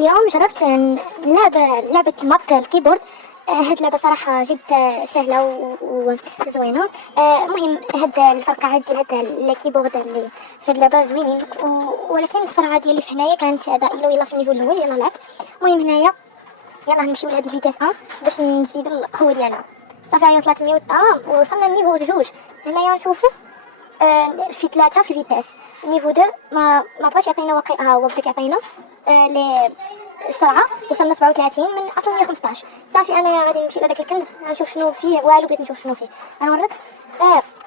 اليوم جربت لعبة ماب الكيبورد. هاد اللعبة صراحة جد سهلة وزوينة. مهم هاد الفرقعات ديال هاد الكيبورد اللي في هاد اللعبة زوينين، ولكن السرعة ديالي في هنايا كانت ضئيلة. يلا في النيفو الأول يلا لعبت. المهم هنايا يلا نمشيو لهاد الفيتاس باش نزيدو القوة ديالنا. صافي هيا وصلت 100 وصلنا النيفو جوج. هنايا نشوفو في 3 في الفيتاس. نيفو 2 ما بغاش يعطينا واقع، هو بدا كيعطينا لي السرعه. وصلنا 37 من اصلا 115. صافي انا غادي نمشي لهداك الكنز نشوف شنو فيه. والو بغيت نشوف شنو فيه. غنوريك.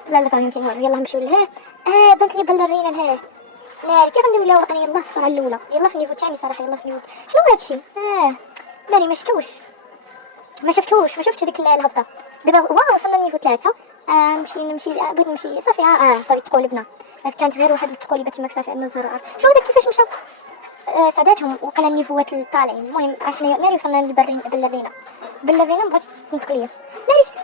لا صافي يمكن والو. يلا نمشيو لهيه. بانت لي بالرينا لهيه. ناري كيف نديرو لها انا؟ يلا السرعه الاولى. يلا في النيفو الثاني صراحه. يلا في النيفو شنو هادشي؟ ناري ما شفتوش هذيك الهبطه. دابا وصلنا النيفو 3. نمشي بغيت نمشي. صافي صافي تقولبنا. كانت غير واحد التقولبه تماك. صافي عندنا الزرار. شوف هذا كيفاش مشى. سعداتهم وقال النيفوات الطالعين. المهم احنا ناري وصلنا بالرينا مبغاتش تنطق ليا. ناري سافر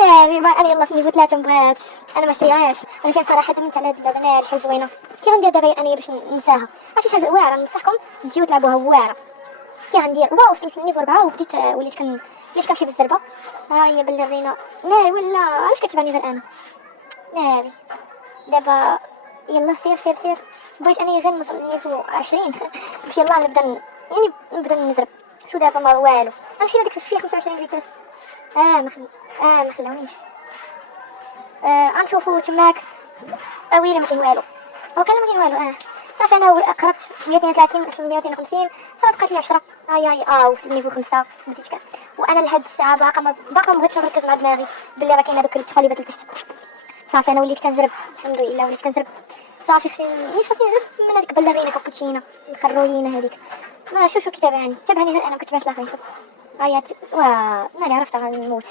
ناري لا انا يلا في النيفو 3 مبغاتش. انا ما سريعاش، ولكن صراحه دمت على هاد اللعبه. ناري شحال زوينه. كي غندير دابا انايا باش ننساها؟ عرفتي شحال واعره. ننصحكم تجيو تلعبوها واعره. كي غندير وصلت للنيفو 4 وبديت وليت كنمشي بالزربه. ها هي بالرينا. ناري ولا علاش كتبعني غير انا؟ ناري دابا يلا سير. بغيت اني غير نوصل للنيفو 20 باش يلا نبدا نزرب. شو دابا ما والو. غنمشي لهاديك فيه 25 فيتاس. ما خلاونيش. غنشوفو تماك. ويلي ما كاين والو. هو كان ما كاين والو. صافي انا قربت 132 وصلت 152. صافي بقات لي 10. وصلت للنيفو 5 بديت كان. وانا لهاد الساعه باقا ما بغيتش نركز مع دماغي باللي راه كاين هذوك التقليبات لتحت. صافي انا وليت كنزرب. الحمد لله وليت كنزرب. صافي خصني نزرب من هذيك بالرينا كابوتشينا الخروينه هذيك. ما شو كتابعني غير انا ما كتبانش الاخرين. شوف ناري عرفت غنموت.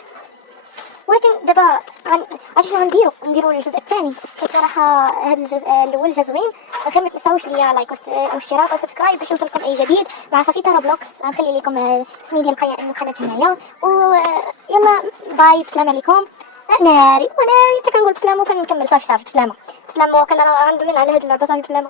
ولكن دابا عرفتي شنو نديرو الجزء الثاني. حيت صراحه هذا الجزء الاول جا زوين. غير ما تنساوش ليا لايك واشتراك وسبسكرايب باش يوصلكم اي جديد مع صفيطه روبلوكس. غنخلي لكم اسمي ديال القناه هنايا. يلا باي بسلام عليكم. ناري حتى كنقول بسلامه وكنكمل. صافي بسلامه وكان غندمن على هاد اللعبه. صافي بسلامه.